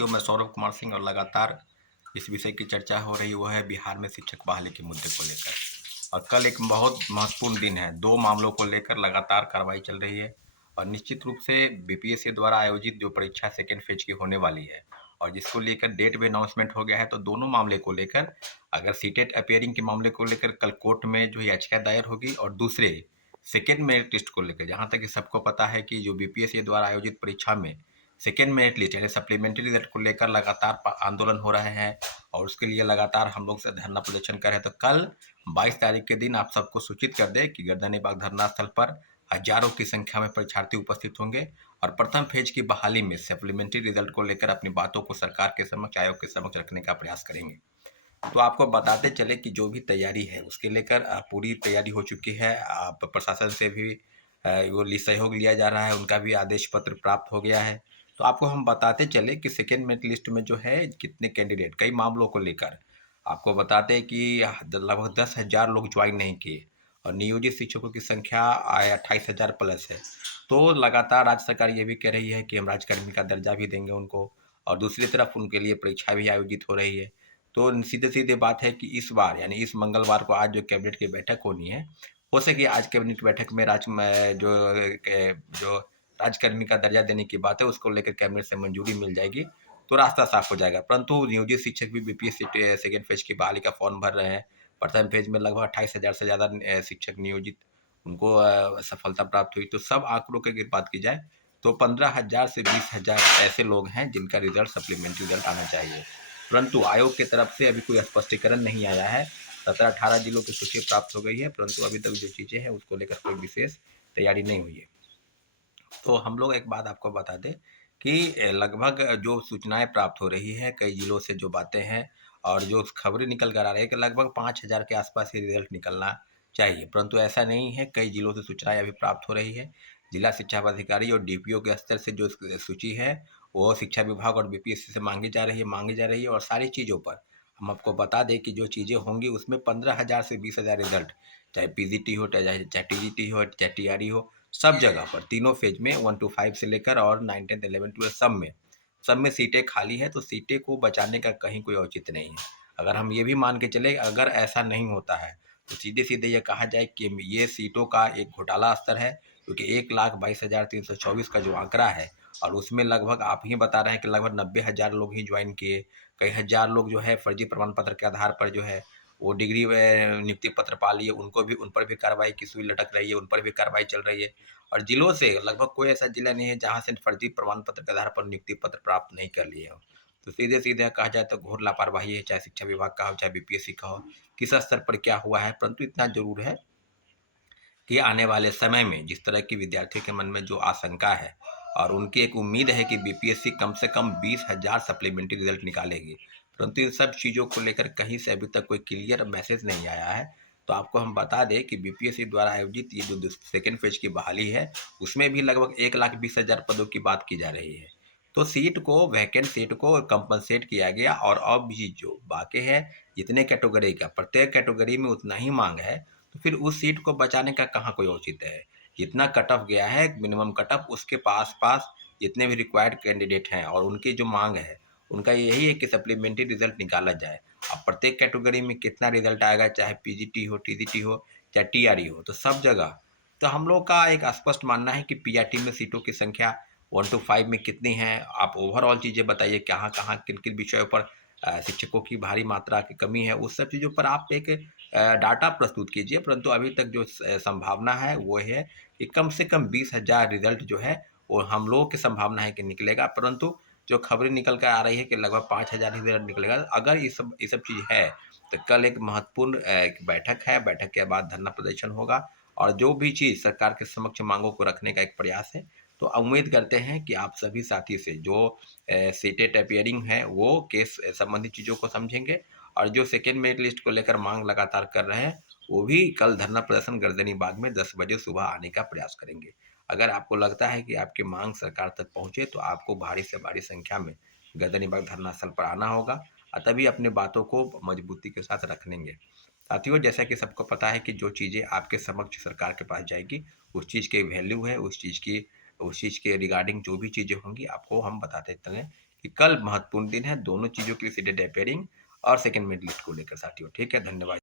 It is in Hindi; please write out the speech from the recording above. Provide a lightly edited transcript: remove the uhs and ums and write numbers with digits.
साथियों, मैं सौरभ कुमार सिंह और लगातार इस विषय की चर्चा हो रही वो है बिहार में शिक्षक बहाली के मुद्दे को लेकर। और कल एक बहुत महत्वपूर्ण दिन है। 2 मामलों को लेकर लगातार कार्रवाई चल रही है और निश्चित रूप से बीपीएससी द्वारा आयोजित जो परीक्षा सेकेंड फेज की होने वाली है और जिसको लेकर डेट भी अनाउंसमेंट हो गया है। तो दोनों मामले को लेकर अगर सीटेट अपीयरिंग के मामले को लेकर कल कोर्ट में जो याचिका दायर होगी और दूसरे सेकेंड मेरिट लिस्ट को लेकर, जहाँ तक कि सबको पता है कि जो बीपीएससी द्वारा आयोजित परीक्षा में सेकेंड मेरिट लिस्ट यानी सप्लीमेंट्री रिजल्ट को लेकर लगातार आंदोलन हो रहे हैं और उसके लिए लगातार हम लोग से धरना प्रदर्शन कर रहे हैं। तो कल 22 तारीख के दिन आप सबको सूचित कर दें कि गर्दनीबाग धरना स्थल पर हजारों की संख्या में परीक्षार्थी उपस्थित होंगे और प्रथम फेज की बहाली में सप्लीमेंट्री रिजल्ट को लेकर अपनी बातों को सरकार के समक्ष, आयोग के समक्ष रखने का प्रयास करेंगे। तो आपको बताते चले कि जो भी तैयारी है उसके लेकर पूरी तैयारी हो चुकी है। प्रशासन से भी वो सहयोग लिया जा रहा है, उनका भी आदेश पत्र प्राप्त हो गया है। तो आपको हम बताते चले कि सेकेंड मेरिट लिस्ट में जो है कितने कैंडिडेट, कई मामलों को लेकर आपको बताते हैं कि लगभग 10,000 लोग ज्वाइन नहीं किए और नियोजित शिक्षकों की संख्या 28,000 प्लस है। तो लगातार राज्य सरकार ये भी कह रही है कि हम राजकर्मी का दर्जा भी देंगे उनको और दूसरी तरफ उनके लिए परीक्षा भी आयोजित हो रही है। तो सीधे-सीधे बात है कि इस बार यानी इस मंगलवार को आज जो कैबिनेट की बैठक होनी है, हो सके आज कैबिनेट बैठक में जो राजकर्मी का दर्जा देने की बात है उसको लेकर कैबिनेट से मंजूरी मिल जाएगी तो रास्ता साफ हो जाएगा। परंतु नियोजित शिक्षक भी बीपीएससी सेकेंड फेज की बहाली का फॉर्म भर रहे हैं। प्रथम फेज में लगभग 28,000 से ज़्यादा शिक्षक नियोजित उनको सफलता प्राप्त हुई। तो सब आंकड़ों की अगर बात की जाए तो 15,000 से 20,000 ऐसे लोग हैं जिनका रिजल्ट सप्लीमेंट्री रिजल्ट आना चाहिए। परंतु आयोग की तरफ से अभी कोई स्पष्टीकरण नहीं आया है। 17-18 जिलों की सूची प्राप्त हो गई है परंतु अभी तक जो चीज़ें हैं उसको लेकर कोई विशेष तैयारी नहीं हुई है। तो हम लोग एक बात आपको बता दें कि लगभग जो सूचनाएं प्राप्त हो रही है कई जिलों से, जो बातें हैं और जो खबरें निकल कर आ रही है कि लगभग 5,000 के आसपास ही रिजल्ट निकलना चाहिए, परंतु ऐसा नहीं है। कई जिलों से सूचनाएं अभी प्राप्त हो रही है। जिला शिक्षा पदाधिकारी और डीपीओ के स्तर से जो सूची है वो शिक्षा विभाग और बीपीएससी से मांगी जा रही है और सारी चीज़ों पर हम आपको बता दें कि जो चीज़ें होंगी उसमें 15,000 से 20,000 रिजल्ट, चाहे पीजीटी हो, चाहे टीजीटी हो, चाहे टीआरई हो, सब जगह पर तीनों फेज में 1 to 5 से लेकर और 9, 10, 11, 12 सब में सीटें खाली है। तो सीटें को बचाने का कहीं कोई औचित्य नहीं है। अगर हम ये भी मान के चले अगर ऐसा नहीं होता है तो सीधे-सीधे ये कहा जाए कि ये सीटों का एक घोटाला स्तर है, क्योंकि 1,22,324 का जो आंकड़ा है और उसमें लगभग आप ही बता रहे हैं कि लगभग 90,000 लोग ही ज्वाइन किए। कई हज़ार लोग जो है फर्जी प्रमाण पत्र के आधार पर जो है वो डिग्री व नियुक्ति पत्र पा लिए, उन पर भी कार्रवाई की सुई लटक रही है, उन पर भी कार्रवाई चल रही है। और जिलों से लगभग कोई ऐसा जिला नहीं है जहाँ से फर्जी प्रमाण पत्र के आधार पर नियुक्ति पत्र प्राप्त नहीं कर लिए हो। तो सीधे-सीधे कहा जाए तो घोर लापरवाही है, चाहे शिक्षा विभाग का हो, चाहे बीपीएससी का हो, किस स्तर पर क्या हुआ है। परंतु इतना ज़रूर है कि आने वाले समय में जिस तरह की विद्यार्थियों के मन में जो आशंका है और उनकी एक उम्मीद है कि बीपीएससी कम से कम 20,000 सप्लीमेंट्री रिजल्ट निकालेगी, परंतु इन सब चीज़ों को लेकर कहीं से अभी तक कोई क्लियर मैसेज नहीं आया है। तो आपको हम बता दें कि बीपीएससी द्वारा आयोजित ये जो सेकेंड फेज की बहाली है उसमें भी लगभग 1,20,000 पदों की बात की जा रही है। तो वैकेंट सीट को कंपनसेट किया गया और अब भी जो बाकी है जितने कैटेगरी का, प्रत्येक कैटेगरी में उतना ही मांग है। तो फिर उस सीट को बचाने का कहाँ कोई औचित्य है। जितना कट ऑफ गया है मिनिमम कट ऑफ उसके पास जितने भी रिक्वायर्ड कैंडिडेट हैं और उनकी जो मांग है उनका यही है कि सप्लीमेंट्री रिजल्ट निकाला जाए। अब प्रत्येक कैटेगरी में कितना रिजल्ट आएगा, चाहे पीजीटी हो, टीजीटी हो, चाहे टीआरई हो, तो सब जगह तो हम लोग का एक स्पष्ट मानना है कि पीआरटी में सीटों की संख्या 1 to 5 में कितनी है। आप ओवरऑल चीज़ें बताइए कहाँ कहाँ किन किन विषयों पर शिक्षकों की भारी मात्रा की कमी है, उस सब चीज़ों पर आप एक डाटा प्रस्तुत कीजिए। परंतु अभी तक जो संभावना है वो है कि कम से कम 20,000 रिजल्ट जो है वो हम लोगों की संभावना है कि निकलेगा। परंतु जो खबरें निकल कर आ रही है कि लगभग 5,000 ही रिजल्ट निकलेगा। अगर ये सब चीज़ है तो कल एक महत्वपूर्ण एक बैठक है, बैठक के बाद धरना प्रदर्शन होगा और जो भी चीज़ सरकार के समक्ष मांगों को रखने का एक प्रयास है। तो उम्मीद करते हैं कि आप सभी साथी से जो सीटेट अपीयरिंग है वो केस संबंधित चीज़ों को समझेंगे और जो सेकेंड मेरिट लिस्ट को लेकर मांग लगातार कर रहे हैं वो भी कल धरना प्रदर्शन गर्दनीबाग में 10 बजे सुबह आने का प्रयास करेंगे। अगर आपको लगता है कि आपकी मांग सरकार तक पहुंचे तो आपको भारी से भारी संख्या में गर्दनीबाग धरना स्थल पर आना होगा और तभी अपनी बातों को मजबूती के साथ रखेंगे। साथियों, जैसा कि सबको पता है कि जो चीज़ें आपके समक्ष सरकार के पास जाएगी उस चीज़ की वैल्यू है, उस चीज़ के रिगार्डिंग जो भी चीज़ें होंगी आपको हम बताते चलें कि कल महत्वपूर्ण दिन है दोनों चीज़ों के लिए, सीटेट अपेयरिंग और सेकंड मेरिट लिस्ट को लेकर साथियों। ठीक है, धन्यवाद।